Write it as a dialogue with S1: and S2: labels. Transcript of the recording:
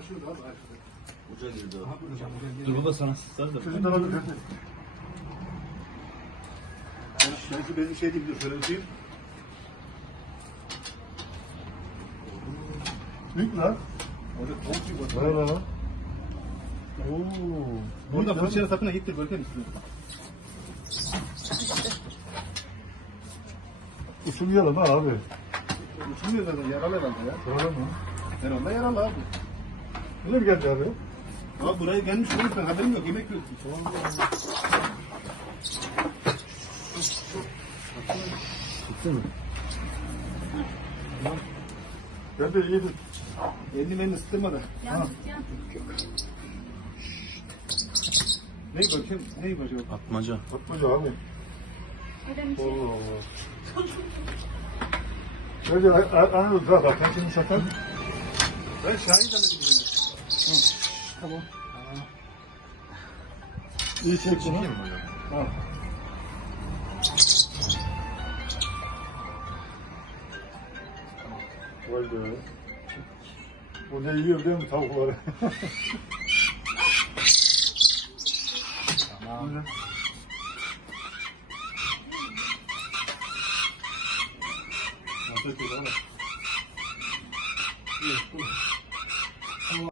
S1: şurada abi. Arkada.
S2: Uca girdi o.
S1: Aha burada.
S2: Dur baba sana sızlar da.
S3: Çocuk da var.
S1: Ben şu bezi şey diyeyim. Şöyle bir şey.
S3: Büyük lan.
S1: Orada çok büyük
S3: Vay
S1: var.
S3: lan. Oo.
S1: Burada fırçayla sapına gitti. Bölgen üstüne.
S3: Uçurmayalım ha abi.
S1: Uçmuyor zaten. Yaralı herhalde ya.
S3: Sonra mı?
S1: Herhalde yaralı abi.
S3: Nereye mi geldi abi?
S1: Abi buraya gelmiş olmuş. Ben haberim yok. Yemek yiyorsun.
S3: Gitti mi? Ben de yedim.
S1: Elini ısıtırma da.
S4: Yandık.
S1: Ne bakayım? Ne bakayım?
S2: Atmaca.
S3: Atmaca abi.
S4: Öyle bir şey.
S3: Allah Allah. Şöyle anladın da bak. Ben şimdi satar.
S1: Ben Şahin zannedeyim.
S3: Tamam. İyi çek bunu. Tamam. Vay be. Bu ne yiyor değil mi tavukları?
S1: Tamam. Nasıl yapıyor abi?